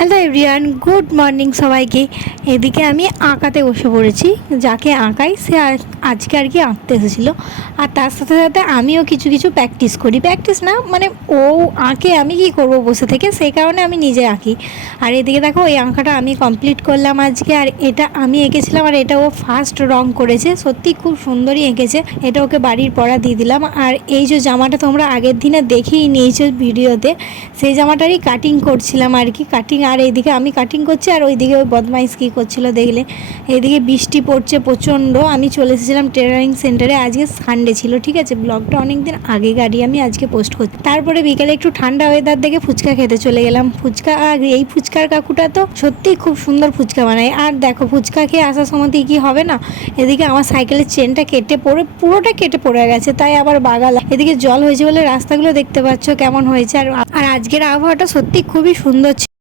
Hello everyone, good morning সবাইকে। এদিকে আমি আঁকাতে বসে পড়েছি। যাকে আঁকাই সে আজকে আর কি আঁকতে এসেছিলো, আর তার সাথে সাথে আমিও কিছু কিছু প্র্যাকটিস করি। প্র্যাকটিস না মানে ও আঁকে, আমি কি করব বসে থেকে, সেই কারণে আমি নিজে আঁকি। আর এদিকে দেখো এই আঁকাটা আমি কমপ্লিট করলাম আজকে, আর এটা আমি এঁকেছিলাম, আর এটা ও ফার্স্ট রং করেছে। সত্যি খুব সুন্দরই এঁকেছে। এটা ওকে বাড়ির পড়া দিয়ে দিলাম। আর এই যে জামাটা তোমরা আগের দিনে দেখেই নিয়েছো ভিডিওতে, সেই জামাটারই কাটিং করছিলাম আর কি। কাটিং, আর এইদিকে আমি কাটিং করছি, আর ওইদিকে ওই বদমাইশ কী করছিল দেখলে। এইদিকে বৃষ্টি পড়ছে প্রচণ্ড। আমি চলে এসেছিলাম টেলারিং সেন্টারে, আজকে সানডে ছিল, ঠিক আছে। ব্লগটা অনেক দিন আগে গাড়ি আমি আজকে পোস্ট করছি। তারপরে বিকেলে একটু ঠান্ডা ওয়েদার দেখে ফুচকা খেতে চলে গেলাম। ফুচকা, আর এই ফুচকার কাকুটা তো সত্যিই খুব সুন্দর ফুচকা বানায়। আর দেখো ফুচকা খেয়ে আসার সময়তেই কি হবে না, এদিকে আমার সাইকেলের চেনটা কেটে পড়ে, পুরোটা কেটে পড়ে গেছে, তাই আবার বাগালাম। এদিকে জল হয়েছে বলে রাস্তাগুলো দেখতে পাচ্ছ কেমন হয়েছে। আর আজকের আবহাওয়াটা সত্যি খুবই সুন্দর ছিল।